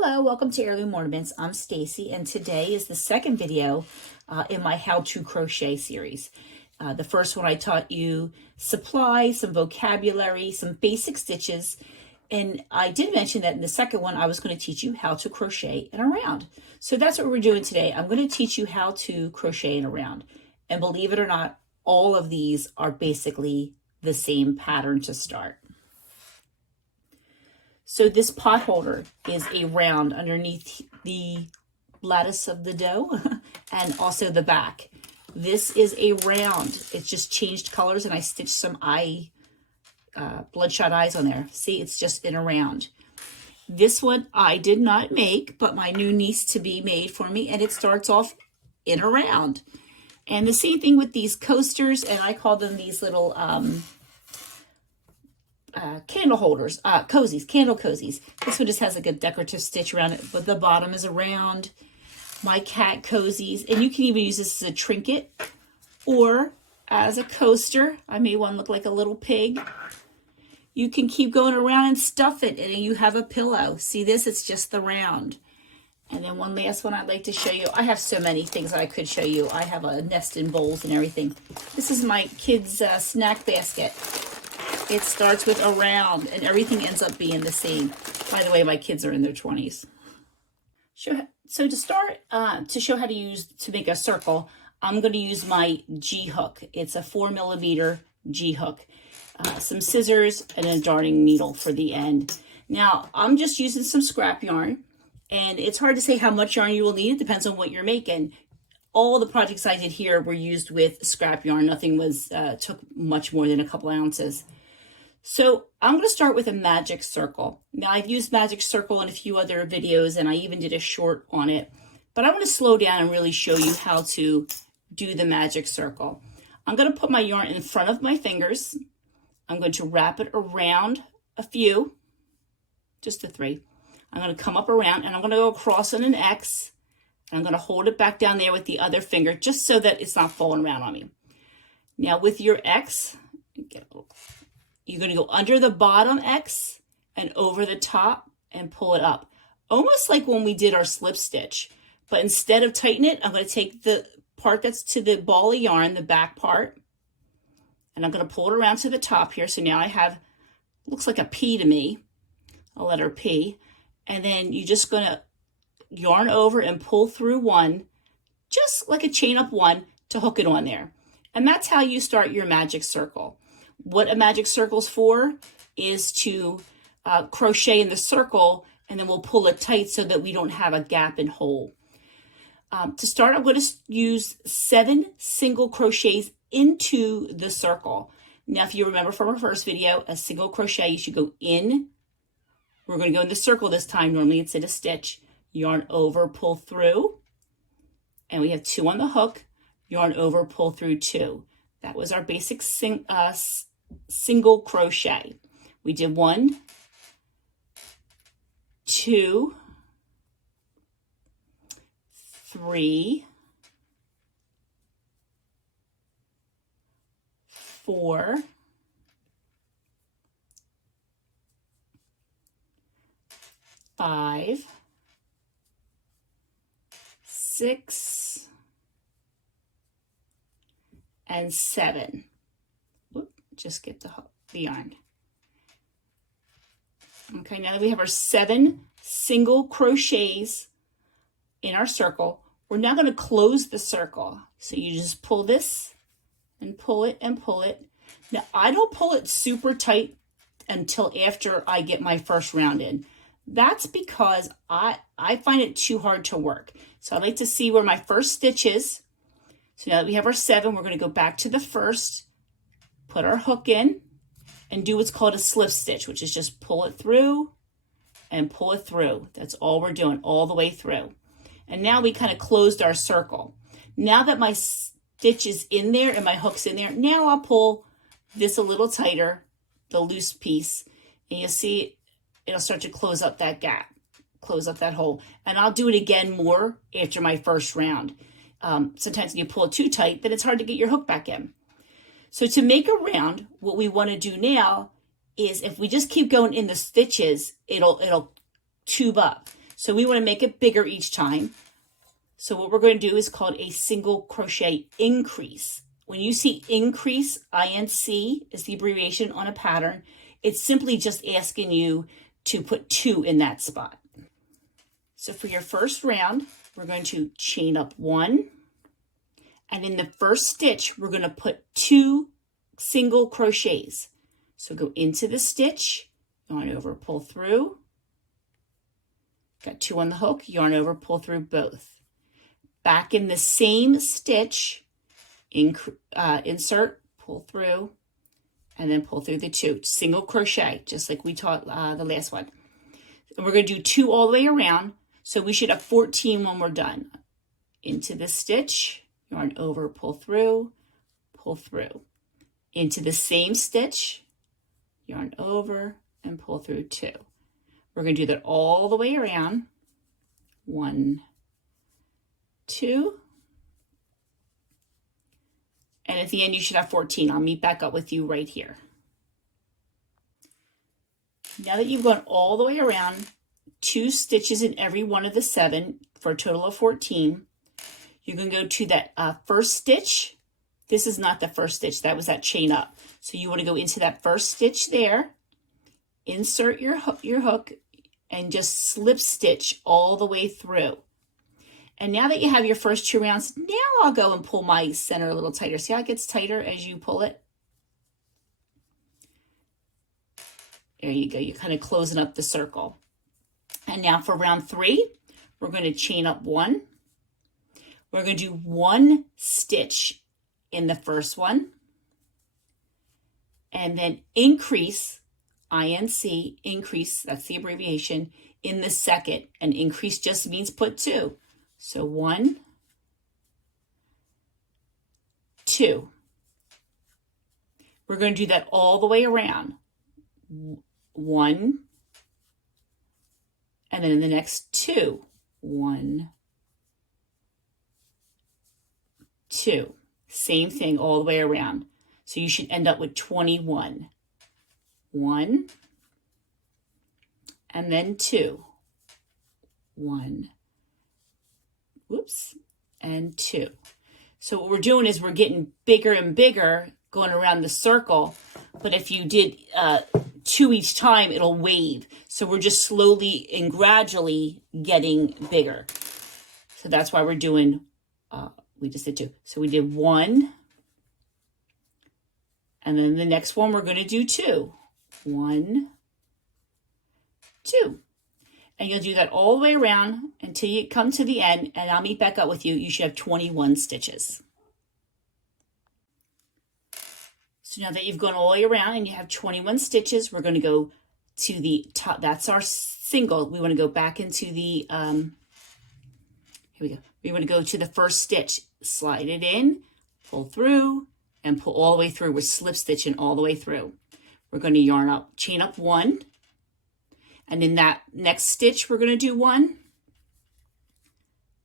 Hello, welcome to Heirloom Ornaments. I'm Stacy, and today is the second video in my How to Crochet series. The first one I taught you supplies, some vocabulary, some basic stitches, and I did mention that in the second one I was going to teach you how to crochet in a round. So that's what we're doing today. I'm going to teach you how to crochet in a round, and believe it or not, all of these are basically the same pattern to start. So this pot holder is a round underneath the lattice of the dough and also the back. This is a round. It's just changed colors and I stitched some bloodshot eyes on there. See, it's just in a round. This one I did not make, but my new niece-to-be made for me, and it starts off in a round. And the same thing with these coasters, and I call them these little candle holders, candle cozies. This one just has like a decorative stitch around it, but the bottom is around. My cat cozies, and you can even use this as a trinket or as a coaster. I made one look like a little pig. You can keep going around and stuff it, and you have a pillow. See this? It's just the round. And then one last one I'd like to show you. I have so many things I could show you. I have a nest in bowls and everything. This is my kids' snack basket. It starts with a round, and everything ends up being the same. By the way, my kids are in their 20s. So to start, to show how to make a circle, I'm going to use my G hook. It's a 4mm G hook, some scissors, and a darning needle for the end. Now, I'm just using some scrap yarn, and it's hard to say how much yarn you will need. It depends on what you're making. All the projects I did here were used with scrap yarn. Nothing took much more than a couple ounces. So I'm going to start with a magic circle. Now I've used magic circle in a few other videos, and I even did a short on it, but I want to slow down and really show you how to do the magic circle. I'm going to put my yarn in front of my fingers. I'm going to wrap it around a few, just the 3. I'm going to come up around, and I'm going to go across on an X, and I'm going to hold it back down there with the other finger just so that it's not falling around on me. Now with your X, you're going to go under the bottom X and over the top and pull it up. Almost like when we did our slip stitch. But instead of tighten it, I'm going to take the part that's to the ball of yarn, the back part, and I'm going to pull it around to the top here. So now I have, looks like a P to me, a letter P. And then you're just going to yarn over and pull through one, just like a chain up one, to hook it on there. And that's how you start your magic circle. What a magic circle's for is to crochet in the circle, and then we'll pull it tight so that we don't have a gap and hole. To start, I'm going to use 7 single crochets into the circle. Now, if you remember from our first video, a single crochet, you should go in. We're going to go in the circle this time. Normally it's in a stitch. Yarn over, pull through. And we have 2 on the hook. Yarn over, pull through 2. That was our basic single crochet. We did 1, 2, 3, 4, 5, 6, and 7. Whoop, just get the yarn. Okay, now that we have our 7 single crochets in our circle, we're now going to close the circle. So you just pull this and pull it and pull it. Now I don't pull it super tight until after I get my first round in. That's because I find it too hard to work. So I like to see where my first stitch is. So now that we have our 7, we're going to go back to the first, put our hook in, and do what's called a slip stitch, which is just pull it through and pull it through. That's all we're doing, all the way through. And now we kind of closed our circle. Now that my stitch is in there and my hook's in there, now I'll pull this a little tighter, the loose piece, and you'll see it'll start to close up that gap, close up that hole. And I'll do it again more after my first round. Sometimes when you pull it too tight, then it's hard to get your hook back in. So to make a round, what we want to do now is if we just keep going in the stitches, it'll tube up. So we want to make it bigger each time. So what we're going to do is called a single crochet increase. When you see increase, INC is the abbreviation on a pattern. It's simply just asking you to put 2 in that spot. So for your first round, we're going to chain up 1. And in the first stitch, we're going to put 2 single crochets. So go into the stitch, yarn over, pull through. Got 2 on the hook, yarn over, pull through both. Back in the same stitch, insert, pull through, and then pull through the 2. Single crochet, just like we taught the last one. And we're going to do 2 all the way around, so we should have 14 when we're done. Into the stitch, yarn over, pull through, into the same stitch, yarn over, and pull through 2. We're going to do that all the way around. 1, 2, and at the end you should have 14. I'll meet back up with you right here. Now that you've gone all the way around, 2 stitches in every one of the 7 for a total of 14, you can go to that first stitch. This is not the first stitch, that was that chain up. So you want to go into that first stitch there, insert your hook, and just slip stitch all the way through. And now that you have your first 2 rounds, now I'll go and pull my center a little tighter. See how it gets tighter as you pull it? There you go, you're kind of closing up the circle. And now for round 3, we're going to chain up 1. We're going to do 1 stitch in the first one, and then increase, INC, increase, that's the abbreviation, in the second. And increase just means put 2. So 1, 2. We're going to do that all the way around. 1, and then in the next 2. 1, 2. Same thing all the way around. So you should end up with 21. 1, and then 2. 1, whoops, and 2. So what we're doing is we're getting bigger and bigger going around the circle, but if you did 2 each time, it'll wave. So we're just slowly and gradually getting bigger. So that's why we're doing, we just did 2. So we did 1, and then the next one we're going to do 2. 1, 2. And you'll do that all the way around until you come to the end, and I'll meet back up with you. You should have 21 stitches. So now that you've gone all the way around and you have 21 stitches, we're going to go to the top. That's our single. We want to go back into the, here we go. We want to go to the first stitch, slide it in, pull through, and pull all the way through. We're slip stitching all the way through. We're going to yarn up, chain up 1, and in that next stitch, we're going to do 1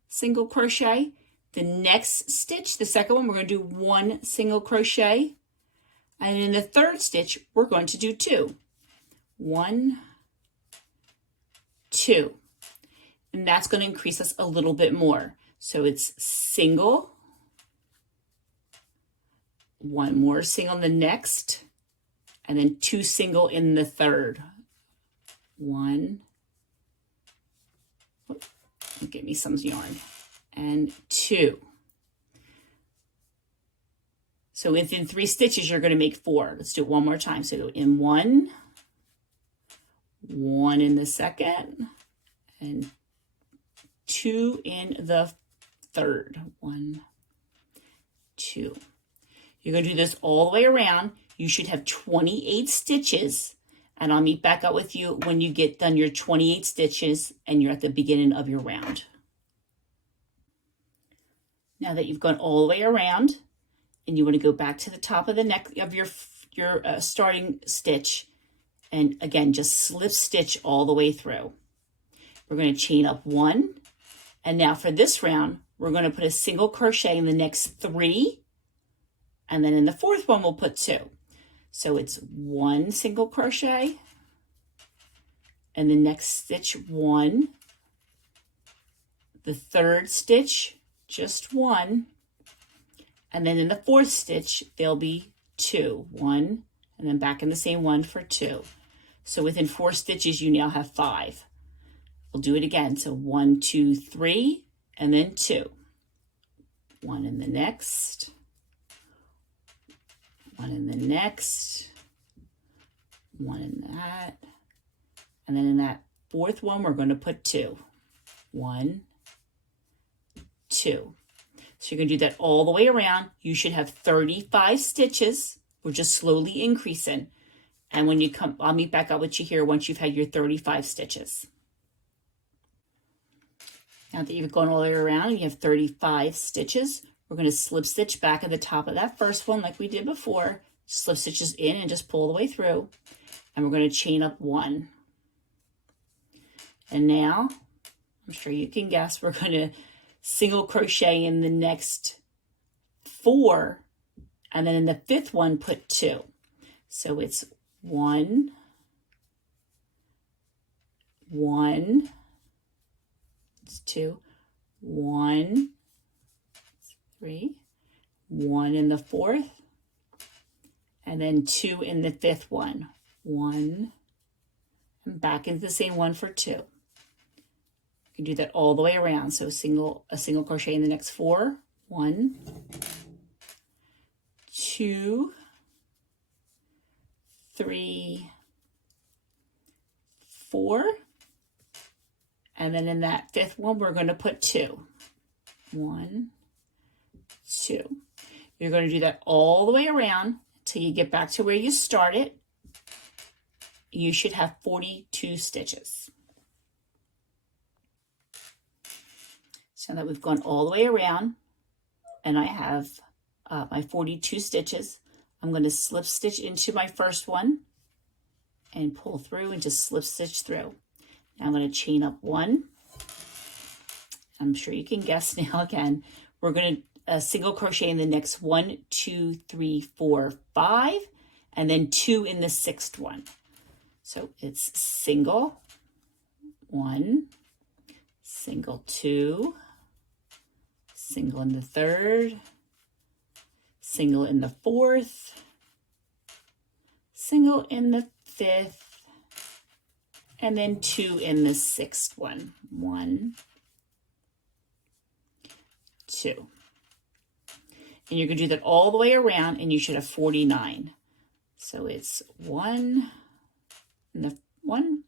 single crochet. The next stitch, the second one, we're going to do 1 single crochet. And in the third stitch, we're going to do 2. 1, 2. And that's going to increase us a little bit more. So it's single, 1 more single in the next, and then 2 single in the third. 1, get me some yarn, and 2. So within 3 stitches, you're going to make 4. Let's do it one more time. So go in 1, 1 in the second, and 2 in the third. 1, 2. You're going to do this all the way around. You should have 28 stitches, and I'll meet back up with you when you get done your 28 stitches and you're at the beginning of your round. Now that you've gone all the way around, and you want to go back to the top of the neck of your starting stitch, and again, just slip stitch all the way through. We're going to chain up 1, and now for this round, we're going to put a single crochet in the next 3, and then in the 4th one, we'll put 2. So it's 1 single crochet, and the next stitch 1, the third stitch, just one, and then in the fourth stitch, there'll be two, one, and then back in the same one for two. So within 4 stitches, you now have 5. We'll do it again. So 1, 2, 3, and then 2. 1 in the next, 1 in the next, 1 in that, and then in that fourth one, we're going to put 2. 1, 2. So you're going to do that all the way around. You should have 35 stitches. We're just slowly increasing. And when you come, I'll meet back up with you here once you've had your 35 stitches. Now that you've gone all the way around and you have 35 stitches, we're going to slip stitch back at the top of that first one like we did before. Slip stitches in and just pull the way through. And we're going to chain up 1. And now, I'm sure you can guess, we're going to single crochet in the next 4. And then in the 5th one, put 2. So it's 1, 1, it's 2, 1, 3, 1 in the 4th, and then 2 in the 5th one. 1, and back into the same one for 2. You can do that all the way around. So a single crochet in the next 4. 1, 2, 3, 4, and then in that 5th one, we're going to put 2. 1, 2. You're going to do that all the way around until you get back to where you started. You should have 42 stitches. So that we've gone all the way around, and I have my 42 stitches. I'm going to slip stitch into my first one and pull through and just slip stitch through. Now I'm going to chain up 1. I'm sure you can guess now again. We're going to single crochet in the next 1, 2, 3, 4, 5, and then 2 in the 6th one. So it's single 1, single 2, single in the 3rd, single in the 4th, single in the 5th, and then 2 in the 6th one. 1, 2. And you're going to do that all the way around, and you should have 49. So it's 1 in the 1,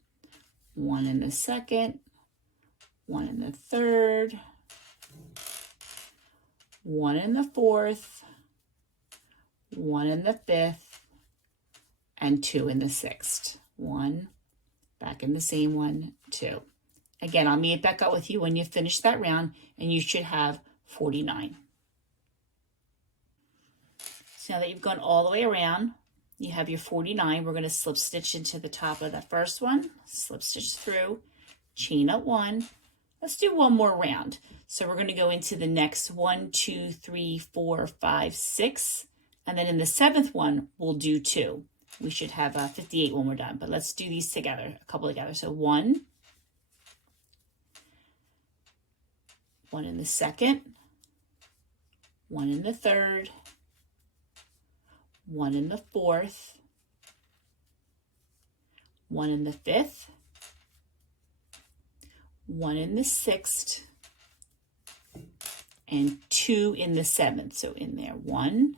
1 in the 2nd, 1 in the 3rd, 1 in the 4th, 1 in the 5th, and 2 in the 6th. 1, back in the same one, 2. Again, I'll meet back up with you when you finish that round, and you should have 49. So now that you've gone all the way around, you have your 49. We're going to slip stitch into the top of that first one, slip stitch through, chain up 1. Let's do one more round. So we're going to go into the next 1, 2, 3, 4, 5, 6. And then in the 7th one, we'll do 2. We should have 58 when we're done. But let's do these together, a couple together. So 1, 1 in the 2nd, 1 in the 3rd, 1 in the 4th, 1 in the 5th, 1 in the 6th, and 2 in the 7th. So in there, 1,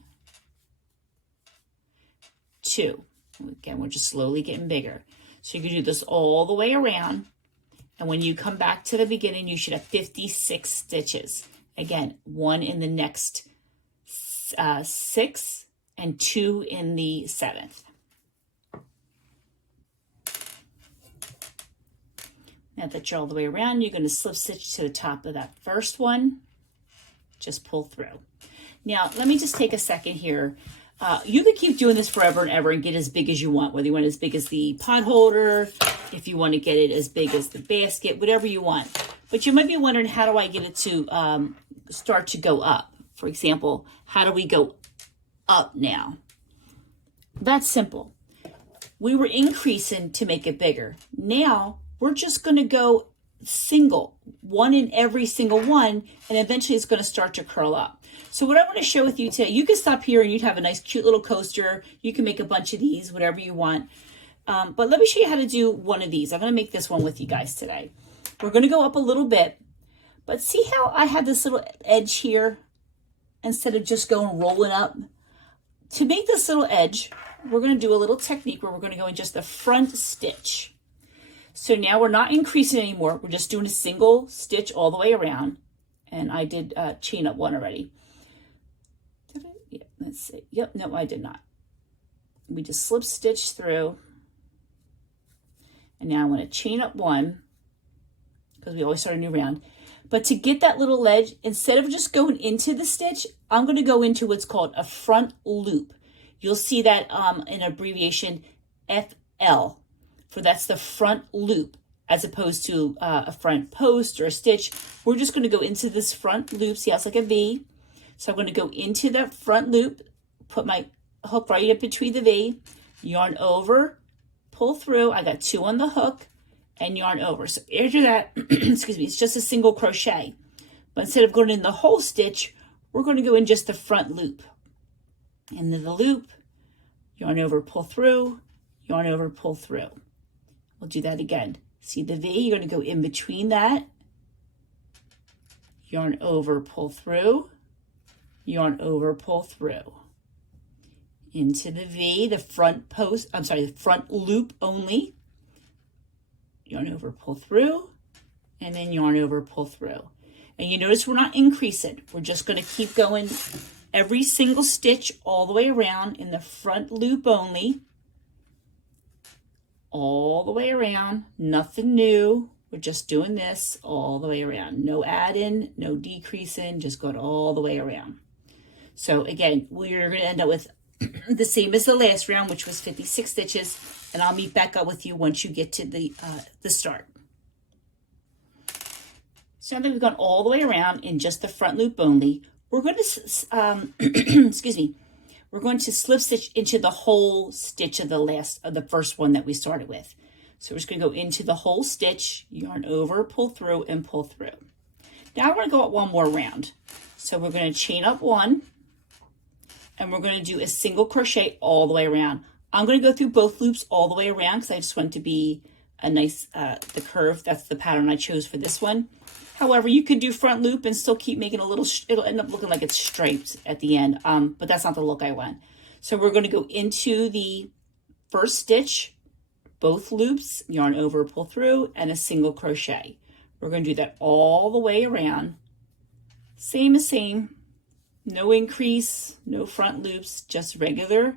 2. Again, we're just slowly getting bigger. So you can do this all the way around. And when you come back to the beginning, you should have 56 stitches. Again, 1 in the next 6 and 2 in the 7th. Now that you're all the way around, you're going to slip stitch to the top of that first one. Just pull through. Now, let me just take a second here. You could keep doing this forever and ever and get as big as you want, whether you want it as big as the pot holder, if you want to get it as big as the basket, whatever you want. But you might be wondering, how do I get it to start to go up? For example, how do we go up now? That's simple. We were increasing to make it bigger. Now, we're just going to go single, one in every single one, and eventually it's going to start to curl up. So what I want to show with you today, you can stop here and you'd have a nice cute little coaster. You can make a bunch of these, whatever you want. But let me show you how to do one of these. I'm going to make this one with you guys today. We're going to go up a little bit, but see how I have this little edge here instead of just going rolling up? To make this little edge, we're going to do a little technique where we're going to go in just the front stitch. So now we're not increasing anymore. We're just doing a single stitch all the way around. And I did chain up one already. Did I? Yeah, let's see. Yep, no, I did not. We just slip stitch through. And now I want to chain up one because we always start a new round. But to get that little edge, instead of just going into the stitch, I'm going to go into what's called a front loop. You'll see that in abbreviation FL, for that's the front loop, as opposed to a front post or a stitch. We're just going to go into this front loop. See how it's like a V? So I'm going to go into that front loop, put my hook right up between the V, yarn over, pull through. I got 2 on the hook, and yarn over. So after that, excuse me, it's just a single crochet. But instead of going in the whole stitch, we're going to go in just the front loop. Into the loop, yarn over, pull through, yarn over, pull through. We'll do that again. See the V, you're going to go in between that, yarn over, pull through, yarn over, pull through. Into the V, the front post, I'm sorry, the front loop only. Yarn over, pull through, and then yarn over, pull through. And you notice we're not increasing. We're just going to keep going every single stitch all the way around in the front loop only. All the way around, nothing new. We're just doing this all the way around. No add-in, no decreasing, just going all the way around. So again, we're going to end up with the same as the last round, which was 56 stitches. And I'll meet back up with you once you get to the start. So now that we've gone all the way around in just the front loop only, we're going to, excuse me, we're going to slip stitch into the whole stitch of the first one that we started with. So we're just going to go into the whole stitch, yarn over, pull through, and pull through. Now we're going to go up one more round. So we're going to chain up one, and we're going to do a single crochet all the way around. I'm going to go through both loops all the way around because I just want it to be a nice, the curve. That's the pattern I chose for this one. However, you could do front loop and still keep making a little, it'll end up looking like it's striped at the end, but that's not the look I want. So we're going to go into the first stitch, both loops, yarn over, pull through, and a single crochet. We're going to do that all the way around. Same as same, no increase, no front loops, just regular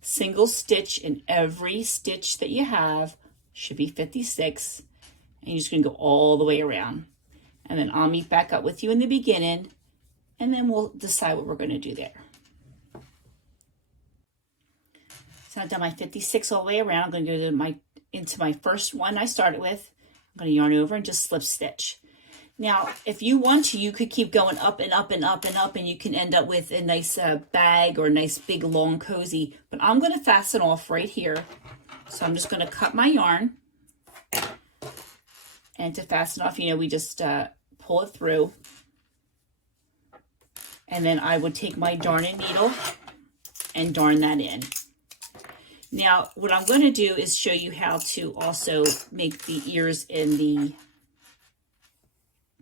single stitch in every stitch that you have. Should be 56, and you're just going to go all the way around. And then I'll meet back up with you in the beginning, and then we'll decide what we're going to do there. So I've done my 56 all the way around. I'm going to go into my first one I started with. I'm going to yarn over and just slip stitch. Now, if you want to, you could keep going up and up and up and up, and you can end up with a nice bag or a nice big long cozy. But I'm going to fasten off right here. So I'm just going to cut my yarn. And to fasten off, we just pull it through. And then I would take my darning needle and darn that in. Now, what I'm going to do is show you how to also make the ears in the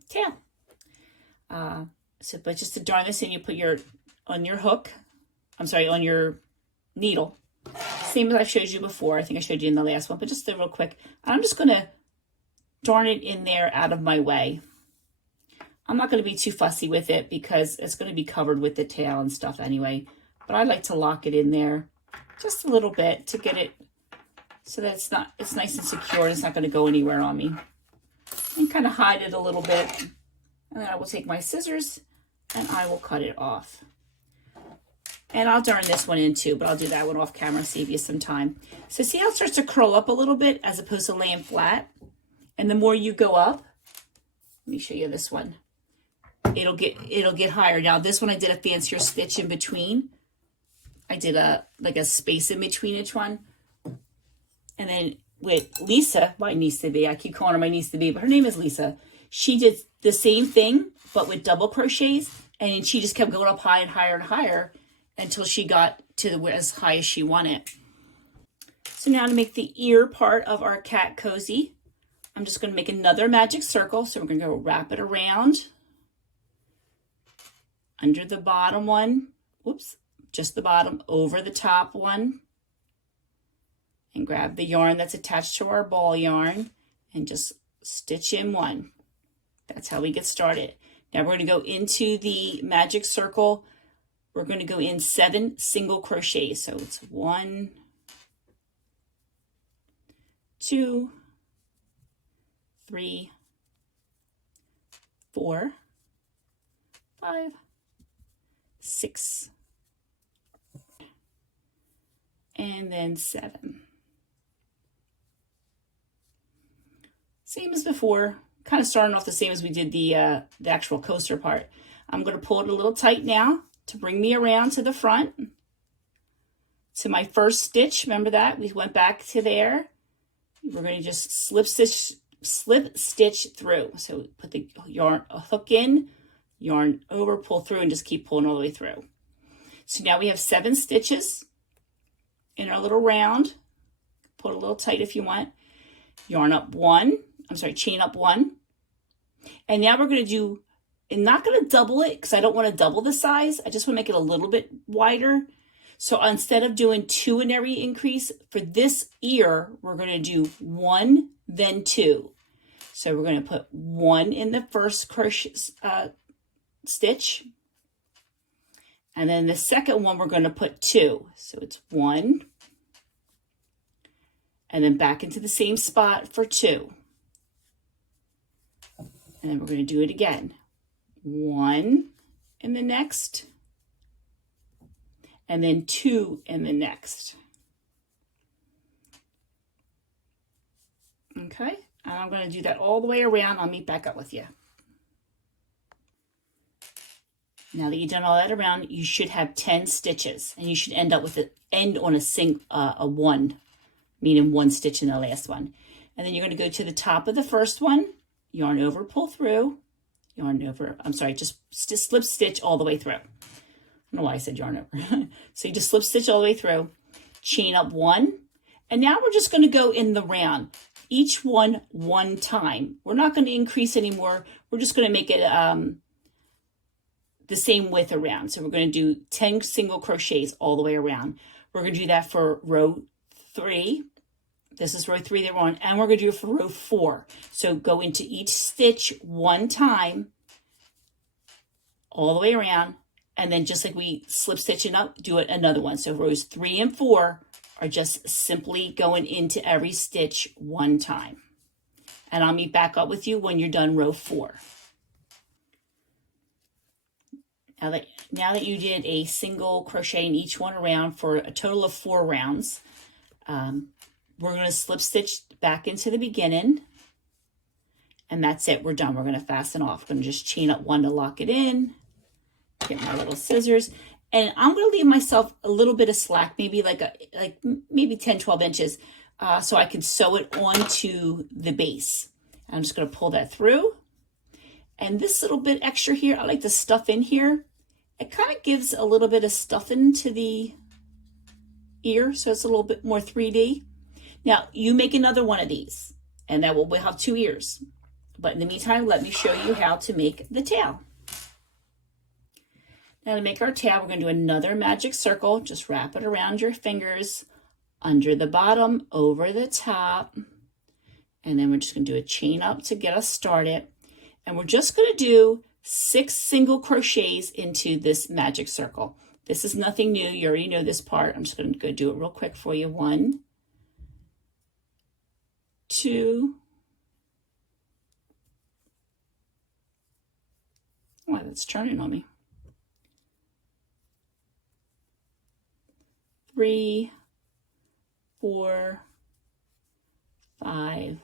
tail. But just to darn this in, you put on your needle. Same as I showed you before. I think I showed you in the last one, but just real quick. I'm just going to darn it in there out of my way. I'm not going to be too fussy with it because it's going to be covered with the tail and stuff anyway. But I like to lock it in there just a little bit to get it so that it's nice and secure and it's not going to go anywhere on me. And kind of hide it a little bit. And then I will take my scissors and I will cut it off. And I'll darn this one in too, but I'll do that one off camera, save you some time. So see how it starts to curl up a little bit as opposed to laying flat? And the more you go up, let me show you this one. It'll get higher. Now this one I did a fancier stitch in between. I did like a space in between each one. And then with Lisa, my niece to be. I keep calling her my niece to be, but her name is Lisa. She did the same thing, but with double crochets, and she just kept going up high and higher and higher until she got to as high as she wanted. So now to make the ear part of our cat cozy, I'm just going to make another magic circle. So we're going to go wrap it around under the bottom one. Whoops, just the bottom, over the top one. And grab the yarn that's attached to our ball yarn and just stitch in one. That's how we get started. Now we're going to go into the magic circle. We're going to go in 7 single crochets. So it's 1, 2, 3, 4, 5, 6, and then 7. Same as before, kind of starting off the same as we did the actual coaster part. I'm going to pull it a little tight now to bring me around to the front. To my first stitch, remember that? We went back to there. We're going to just slip stitch through. So put the yarn hook in, yarn over, pull through, and just keep pulling all the way through. So now we have 7 stitches in our little round. Pull it a little tight if you want. Yarn up 1. Chain up 1. And now we're going to do, I'm not going to double it because I don't want to double the size. I just want to make it a little bit wider. So instead of doing 2 in every increase, for this ear, we're going to do 1, then 2. So we're going to put 1 in the first crochet stitch. And then the second one, we're going to put 2. So it's 1. And then back into the same spot for 2. And then we're going to do it again. 1 in the next. And then 2 in the next. Okay, and I'm going to do that all the way around. I'll meet back up with you. Now that you've done all that around, you should have 10 stitches, and you should end up with it end on a 1, meaning 1 stitch in the last one. And then you're going to go to the top of the first one, yarn over, pull through, yarn over, just slip stitch all the way through. I don't know why I said yarn over. So you just slip stitch all the way through, chain up 1, and now we're just going to go in the round, each one time. We're not going to increase anymore. We're just going to make it the same width around. So we're going to do 10 single crochets all the way around. We're going to do that for row 3. This is row 3 that we're on, and we're going to do it for row 4. So go into each stitch 1 time, all the way around, and then just like we slip stitching up, do it another one. So rows 3 and 4 are just simply going into every stitch 1 time. And I'll meet back up with you when you're done row 4. Now that you did a single crochet in each one around for a total of 4 rounds, we're going to slip stitch back into the beginning, and that's it. We're done. We're going to fasten off. I'm going to just chain up 1 to lock it in, get my little scissors, and I'm going to leave myself a little bit of slack, maybe maybe 10, 12 inches, so I can sew it onto the base. I'm just going to pull that through, and this little bit extra here, I like to stuff in here. It kind of gives a little bit of stuffing to the ear, so it's a little bit more 3D. Now, you make another one of these, and that we'll have 2 ears. But in the meantime, let me show you how to make the tail. Now, to make our tail, we're going to do another magic circle. Just wrap it around your fingers, under the bottom, over the top. And then we're just going to do a chain up to get us started. And we're just going to do 6 single crochets into this magic circle. This is nothing new. You already know this part. I'm just going to go do it real quick for you. 1, 2, wow, that's turning on me. 3, 4, 5,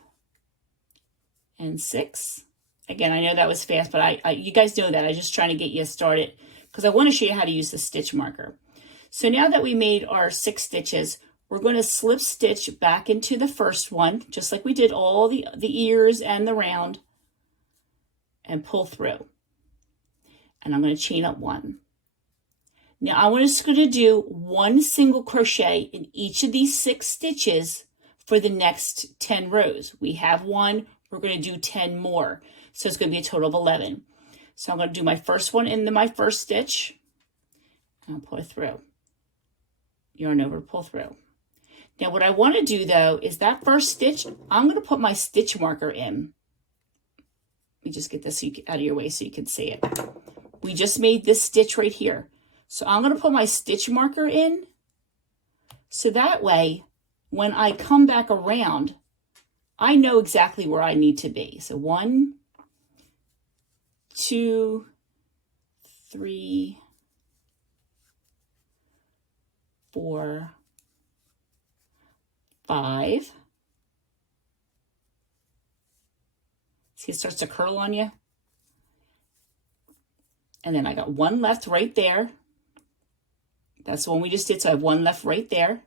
and 6. Again, I know that was fast, but you guys know that. I'm just trying to get you started because I want to show you how to use the stitch marker. So now that we made our 6 stitches, we're going to slip stitch back into the first one, just like we did all the ears and the round, and pull through. And I'm going to chain up 1. Now I'm just going to do 1 single crochet in each of these 6 stitches for the next 10 rows. We have 1, we're going to do 10 more. So it's going to be a total of 11. So I'm going to do my first one in my first stitch, and I'll pull it through. Yarn over, pull through. Now what I want to do though is that first stitch, I'm going to put my stitch marker in. Let me just get this out of your way so you can see it. We just made this stitch right here. So I'm going to put my stitch marker in, so that way when I come back around, I know exactly where I need to be. So 1, 2, 3, 4, 5. See, it starts to curl on you. And then I got 1 left right there. That's the one we just did. So I have 1 left right there.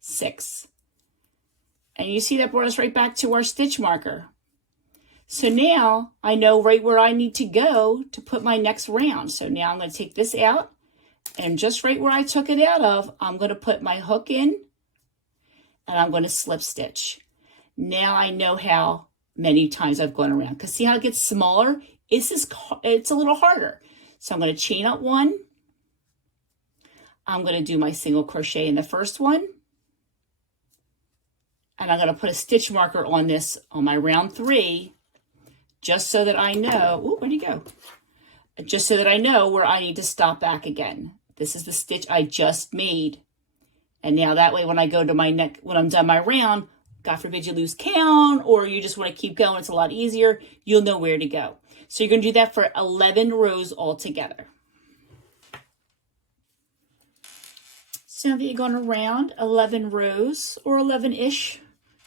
6. And you see that brought us right back to our stitch marker. So now I know right where I need to go to put my next round. So now I'm going to take this out, and just right where I took it out of, I'm going to put my hook in, and I'm going to slip stitch. Now I know how many times I've gone around, because see how it gets smaller? It's a little harder. So I'm going to chain up 1. I'm going to do my single crochet in the first one, and I'm going to put a stitch marker on this on my round 3, just so that I know, ooh, where'd you go? Just so that I know where I need to stop back again. This is the stitch I just made. And now that way when I go to my neck, when I'm done my round, God forbid you lose count or you just want to keep going, it's a lot easier, you'll know where to go. So you're going to do that for 11 rows altogether. So now that you've gone around 11 rows or 11-ish,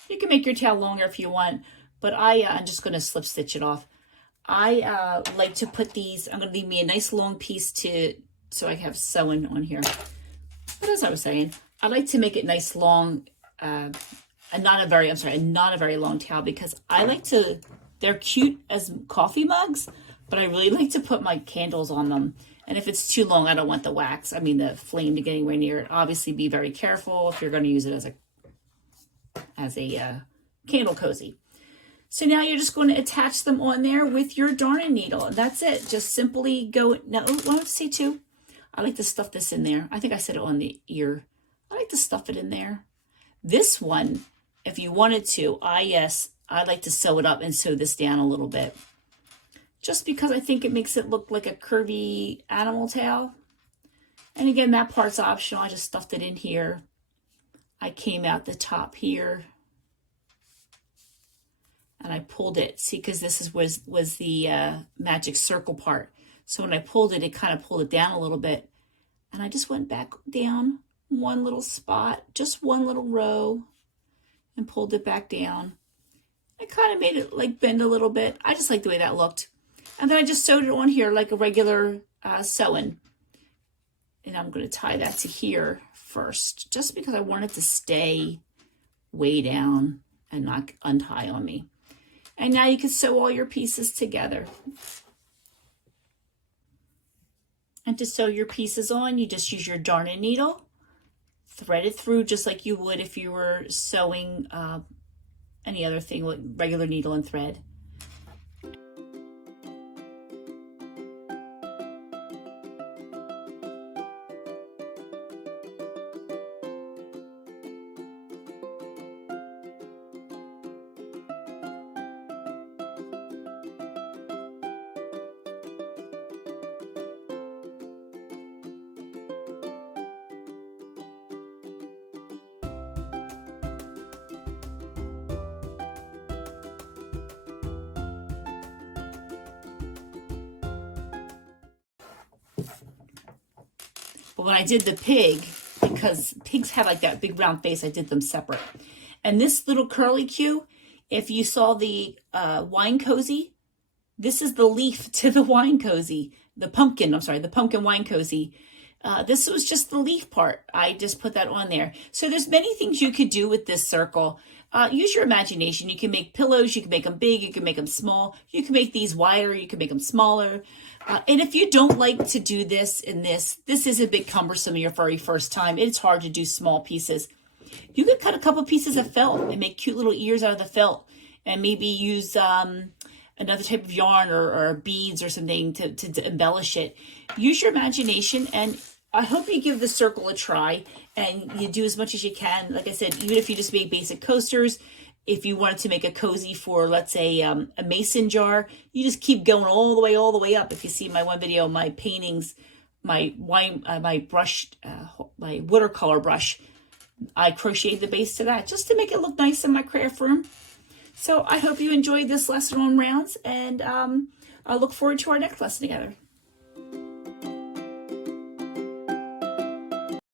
you can make your tail longer if you want, but I'm just going to slip stitch it off. I like to put these, I'm going to leave me a nice long piece so I have sewing on here. But as I was saying, I like to make it nice long, and not a very long tail, because I like to, they're cute as coffee mugs, but I really like to put my candles on them. And if it's too long, I don't want the wax, the flame to get anywhere near it. Obviously be very careful if you're going to use it as a candle cozy. So now you're just going to attach them on there with your darning needle. And that's it. Just simply go. Now, I want to see too. I like to stuff this in there. I think I said it on the ear. I like to stuff it in there. This one, if you wanted to, I like to sew it up and sew this down a little bit. Just because I think it makes it look like a curvy animal tail. And again, that part's optional. I just stuffed it in here. I came out the top here. And I pulled it, see, because this was the magic circle part. So when I pulled it, it kind of pulled it down a little bit. And I just went back down one little spot, just one little row, and pulled it back down. I kind of made it like bend a little bit. I just like the way that looked. And then I just sewed it on here like a regular sewing. And I'm going to tie that to here first, just because I want it to stay way down and not untie on me. And now you can sew all your pieces together. And to sew your pieces on, you just use your darning needle, thread it through just like you would if you were sewing any other thing with regular needle and thread. But when I did the pig, because pigs have like that big round face, I did them separate. And this little curly Q, if you saw the wine cozy, this is the leaf to the wine cozy, the pumpkin wine cozy. This was just the leaf part. I just put that on there. So there's many things you could do with this circle. Use your imagination. You can make pillows. You can make them big. You can make them small. You can make these wider. You can make them smaller. And if you don't like to do this and this is a bit cumbersome your very first time. It's hard to do small pieces. You could cut a couple pieces of felt and make cute little ears out of the felt, and maybe use another type of yarn or beads or something to embellish it. Use your imagination, and I hope you give the circle a try and you do as much as you can. Like I said, even if you just make basic coasters, if you wanted to make a cozy for, let's say, a mason jar, you just keep going all the way up. If you see my one video, my paintings, my brush, my watercolor brush, I crocheted the base to that just to make it look nice in my craft room. So I hope you enjoyed this lesson on rounds, and I look forward to our next lesson together.